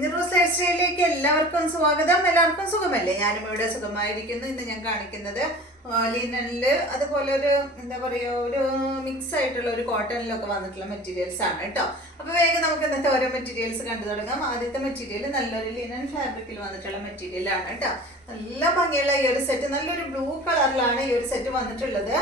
നിറൂസ് life സ്റ്റൈലിലേക്ക് എല്ലാവർക്കും സ്വാഗതം. എല്ലാവർക്കും സുഖമല്ലേ? ഞാനും ഇവിടെ സുഖമായിരിക്കുന്നു. ഇന്ന് ഞാൻ കാണിക്കുന്നത് ലിനനില് അതുപോലെ ഒരു എന്താ പറയുക, ഒരു മിക്സ് ആയിട്ടുള്ള ഒരു കോട്ടണിലൊക്കെ വന്നിട്ടുള്ള മെറ്റീരിയൽസ് ആണ് കേട്ടോ. അപ്പോൾ വേഗം നമുക്ക് ഇന്നത്തെ ഓരോ മെറ്റീരിയൽസ് കണ്ടു തുടങ്ങാം. ആദ്യത്തെ മെറ്റീരിയൽ നല്ലൊരു ലിനൻ ഫാബ്രിക്കിൽ വന്നിട്ടുള്ള മെറ്റീരിയൽ ആണ് കേട്ടോ. നല്ല ഭംഗിയുള്ള ഈ ഒരു സെറ്റ്, നല്ലൊരു ബ്ലൂ കളറിലാണ് ഈ ഒരു സെറ്റ് വന്നിട്ടുള്ളത്.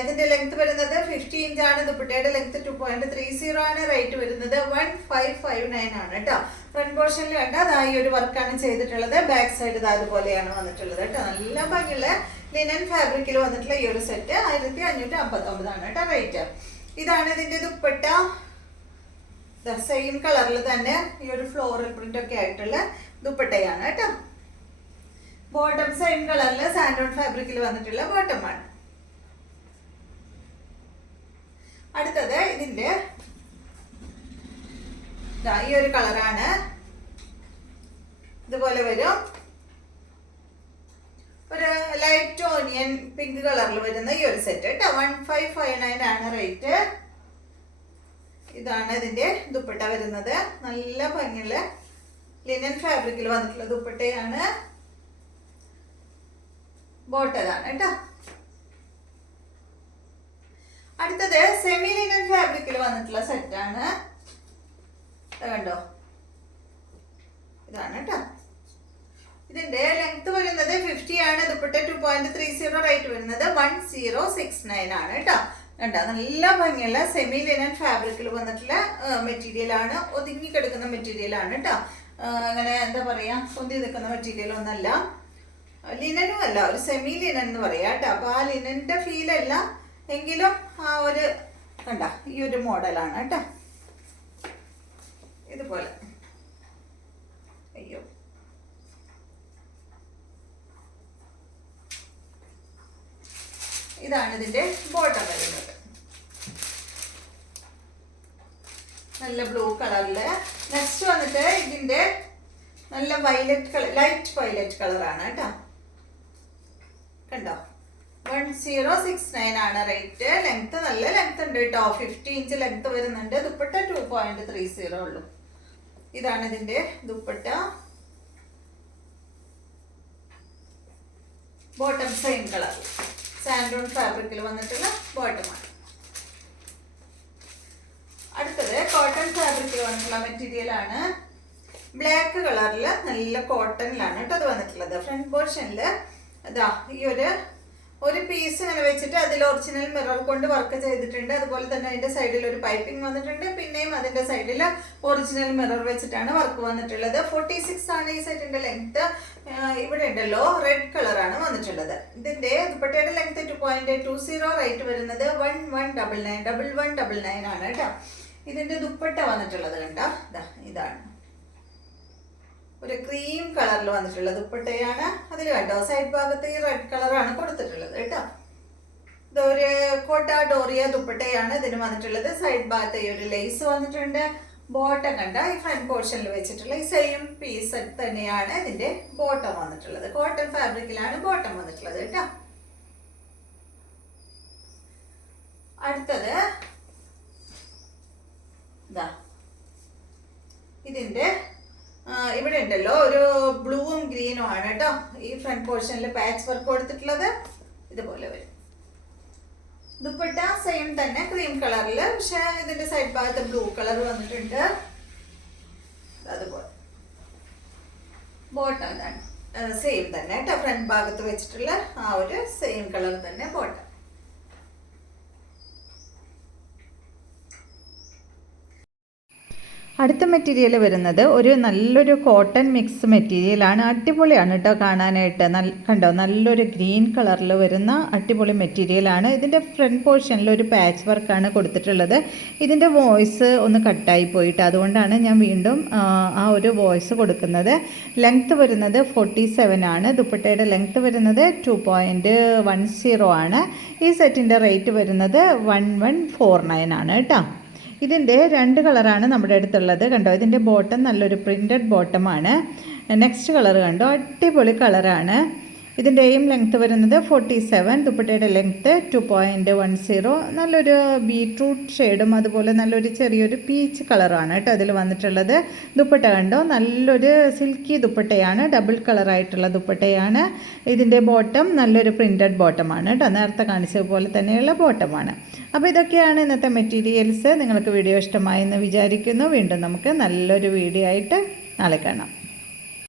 ഇതിന്റെ ലെങ്ത് വരുന്നത് 50 ഇഞ്ചാണ്. ദുപ്പട്ടയുടെ ലെങ്ത് 2.30 ആണ്. റേറ്റ് വരുന്നത് 1559 ആണ് കേട്ടോ. ഫ്രണ്ട് പോർഷനിൽ കണ്ട ഈ ഒരു വർക്കാണ് ചെയ്തിട്ടുള്ളത്. ബാക്ക് സൈഡ് അതുപോലെയാണ് വന്നിട്ടുള്ളത് കേട്ടോ. നല്ല ഭംഗിയുള്ള ലിനൻ ഫാബ്രിക്കിൽ വന്നിട്ടുള്ള ഈ ഒരു സെറ്റ് 1559 ആണ് കേട്ടോ റേറ്റ്. ഇതാണ് ഇതിന്റെ ദുപ്പട്ട. സെയിം കളറിൽ തന്നെ ഈ ഒരു ഫ്ലോറൽ പ്രിന്റ് ഒക്കെ ആയിട്ടുള്ള ദുപ്പട്ടയാണ് കേട്ടോ. ബോട്ടം സെയിം കളറിൽ സാൻഡോൺ ഫാബ്രിക്കിൽ വന്നിട്ടുള്ള ബോട്ടമാണ്. അടുത്തത് ഇതിന്റെ ഈ ഒരു കളറാണ്. ഇതുപോലെ വരും. ഒരു ലൈറ്റ് ഓനിയൻ പിങ്ക് കളറിൽ വരുന്ന ഈ ഒരു സെറ്റ് കേട്ടോ. 1559 ആണ് റേറ്റ്. ഇതാണ് ഇതിന്റെ ദുപ്പട്ട വരുന്നത്. നല്ല ഭംഗിയുള്ള ലിനൻ ഫാബ്രിക്കിൽ വന്നിട്ടുള്ള ദുപ്പട്ടയാണ്. ബോട്ടതാണ് കേട്ടോ. അടുത്തത് സെമി ലിനൻ ഫാബ്രിക്കിൽ വന്നിട്ടുള്ള സെറ്റാണ്. കണ്ടോ, ഇതാണ് കേട്ടോ. ഇതിന്റെ ലെങ്ത് വരുന്നത് 50 ആണ്. ദുപ്പട്ട 2.30. റേറ്റ് വരുന്നത് 1069 ആണ് കേട്ടോ. കണ്ടോ, നല്ല ഭംഗിയുള്ള സെമി ലിനൻ ഫാബ്രിക്കിൽ വന്നിട്ടുള്ള മെറ്റീരിയൽ ആണ്. ഒതുങ്ങി കിടക്കുന്ന മെറ്റീരിയൽ ആണ് കേട്ടോ. അങ്ങനെ എന്താ പറയാ, പൊന്തി നിൽക്കുന്ന മെറ്റീരിയൽ ഒന്നല്ല, ലിനനും അല്ല, ഒരു സെമി ലിനൻ എന്ന് പറയാം കേട്ടോ. അപ്പൊ ആ ലിനന്റെ ഫീൽ അല്ല എങ്കിലും ആ ഒരു കണ്ട ഈ ഒരു മോഡലാണ് കേട്ടോ. ഇതുപോലെ അയ്യോ, ഇതാണ് ഇതിന്റെ ബോട്ടം വരുന്നത്. നല്ല ബ്ലൂ കളറില്. നെക്സ്റ്റ് വന്നിട്ട് ഇതിന്റെ നല്ല വയലറ്റ് കളർ, ലൈറ്റ് വയലറ്റ് കളറാണ് കേട്ടോ. കണ്ടോ, 1069 ആണ് റേറ്റ്. ലെങ്ത് നല്ല ലെങ്ത് ഉണ്ട് കേട്ടോ. 50 ഇഞ്ച് ലെങ്ത് വരുന്നുണ്ട്. ദുപ്പട്ട 2.30 ഉള്ളൂ. ഇതാണ് ഇതിന്റെ ദുപ്പട്ട. ബോട്ടം സെയിം കളർ സാൻഡോൺ ഫാബ്രിക്കിൽ വന്നിട്ടുള്ള ബോട്ടമാണ്. അടുത്തത് കോട്ടൺ ഫാബ്രിക്കിൽ വന്നിട്ടുള്ള മെറ്റീരിയൽ ആണ്. ബ്ലാക്ക് കളറിൽ നല്ല കോട്ടണിലാണ് കേട്ടോ അത് വന്നിട്ടുള്ളത്. ഫ്രണ്ട് പോർഷനിൽ അതാ ഈ ഒരു പീസ് ഇങ്ങനെ വെച്ചിട്ട് അതിൽ ഒറിജിനൽ മിറർ കൊണ്ട് വർക്ക് ചെയ്തിട്ടുണ്ട്. അതുപോലെ തന്നെ അതിന്റെ സൈഡിൽ ഒരു പൈപ്പിംഗ് വന്നിട്ടുണ്ട്. പിന്നെയും അതിന്റെ സൈഡിൽ ഒറിജിനൽ മിറർ വെച്ചിട്ടാണ് വർക്ക് വന്നിട്ടുള്ളത്. 46 ആണ് ഈ സെറ്റിന്റെ ലെങ്ത്. ഇവിടെ ഉണ്ടല്ലോ റെഡ് കളറാണ് വന്നിട്ടുള്ളത്. ഇതിന്റെ ദുപ്പട്ടയുടെ ലെങ്ത് 2.20. റേറ്റ് വരുന്നത് 1199 ആണ് കേട്ടോ. ഇതിന്റെ ദുപ്പട്ട വന്നിട്ടുള്ളത് കണ്ടോ, ഇതാണ് ഒരു ക്രീം കളറിൽ വന്നിട്ടുള്ള ദുപ്പട്ടയാണ്. അതിൽ കണ്ടോ സൈഡ് ഭാഗത്ത് ഈ റെഡ് കളറാണ് കൊടുത്തിട്ടുള്ളത് കേട്ടോ. ഇതൊരു കോട്ട ഡോറിയ ദുപ്പട്ടയാണ് ഇതിന് വന്നിട്ടുള്ളത്. സൈഡ് ഭാഗത്ത് ഈ ഒരു ലേസ് വന്നിട്ടുണ്ട്. ബോട്ടം കണ്ട ഈ ഫ്രണ്ട് പോർഷനിൽ വെച്ചിട്ടുള്ള ഈ സെയിം പീസ് തന്നെയാണ് ഇതിന്റെ ബോട്ടം വന്നിട്ടുള്ളത്. കോട്ടൺ ഫാബ്രിക്കിലാണ് ബോട്ടം വന്നിട്ടുള്ളത് കേട്ടോ. അടുത്തത് ഇതാ ഇതിന്റെ ഇവിടെ ഉണ്ടല്ലോ ഒരു ബ്ലൂവും ഗ്രീനും ആണ് കേട്ടോ. ഈ ഫ്രണ്ട് പോർഷനിൽ പാച്ച് വർക്ക് കൊടുത്തിട്ടുള്ളത് ഇതുപോലെ വരും. ദുപ്പട്ട സെയിം തന്നെ ക്രീം കളറിൽ, പക്ഷെ ഇതിന്റെ സൈഡ് ഭാഗത്ത് ബ്ലൂ കളർ വന്നിട്ടുണ്ട്. അതുപോലെ ബോട്ടം ഇതാണ് സെയിം തന്നെ കേട്ടോ. ഫ്രണ്ട് ഭാഗത്ത് വെച്ചിട്ടുള്ള ആ ഒരു സെയിം കളർ തന്നെ ബോട്ടം. അടുത്ത മെറ്റീരിയൽ വരുന്നത് ഒരു നല്ലൊരു കോട്ടൺ മിക്സ് മെറ്റീരിയലാണ്. അടിപൊളിയാണ് കേട്ടോ കാണാനായിട്ട്. കണ്ടോ, നല്ലൊരു ഗ്രീൻ കളറിൽ വരുന്ന അടിപൊളി മെറ്റീരിയലാണ്. ഇതിൻ്റെ ഫ്രണ്ട് പോർഷനിൽ ഒരു പാച്ച് വർക്കാണ് കൊടുത്തിട്ടുള്ളത്. ഇതിൻ്റെ വോയിസ് ഒന്ന് കട്ടായി പോയിട്ട് അതുകൊണ്ടാണ് ഞാൻ വീണ്ടും ആ ഒരു വോയിസ് കൊടുക്കുന്നത്. ലെങ്ത്ത് വരുന്നത് 47 ആണ്. ദുപ്പട്ടയുടെ ലെങ്ത്ത് വരുന്നത് 2.10 ആണ്. ഈ സെറ്റിൻ്റെ റേറ്റ് വരുന്നത് 1149 ആണ് കേട്ടോ. ഇതിൻ്റെ രണ്ട് കളറാണ് നമ്മുടെ അടുത്തുള്ളത്. കണ്ടോ, ഇതിൻ്റെ ബോട്ടം നല്ലൊരു പ്രിൻറ്റഡ് ബോട്ടമാണ്. നെക്സ്റ്റ് കളർ കണ്ടോ, അടിപൊളി കളറാണ്. ഇതിൻ്റെയും ലെങ്ത്ത് വരുന്നത് 47, ദുപ്പട്ടയുടെ ലെങ്ത്ത് 2.10. നല്ലൊരു ബീട്രൂട്ട് ഷെയ്ഡും അതുപോലെ നല്ലൊരു ചെറിയൊരു പീച്ച് കളറാണ് കേട്ടോ അതിൽ വന്നിട്ടുള്ളത്. ദുപ്പട്ട കണ്ടോ, നല്ലൊരു സിൽക്കി ദുപ്പട്ടയാണ്, ഡബിൾ കളറായിട്ടുള്ള ദുപ്പട്ടയാണ്. ഇതിൻ്റെ ബോട്ടം നല്ലൊരു പ്രിൻറ്റഡ് ബോട്ടമാണ് കേട്ടോ, നേരത്തെ കാണിച്ചതുപോലെ തന്നെയുള്ള ബോട്ടമാണ്. അപ്പോൾ ഇതൊക്കെയാണ് ഇന്നത്തെ മെറ്റീരിയൽസ്. നിങ്ങൾക്ക് വീഡിയോ ഇഷ്ടമായി എന്ന് വിചാരിക്കുന്നു. വീണ്ടും നമുക്ക് നല്ലൊരു വീഡിയോ ആയിട്ട് നാളെ കാണാം.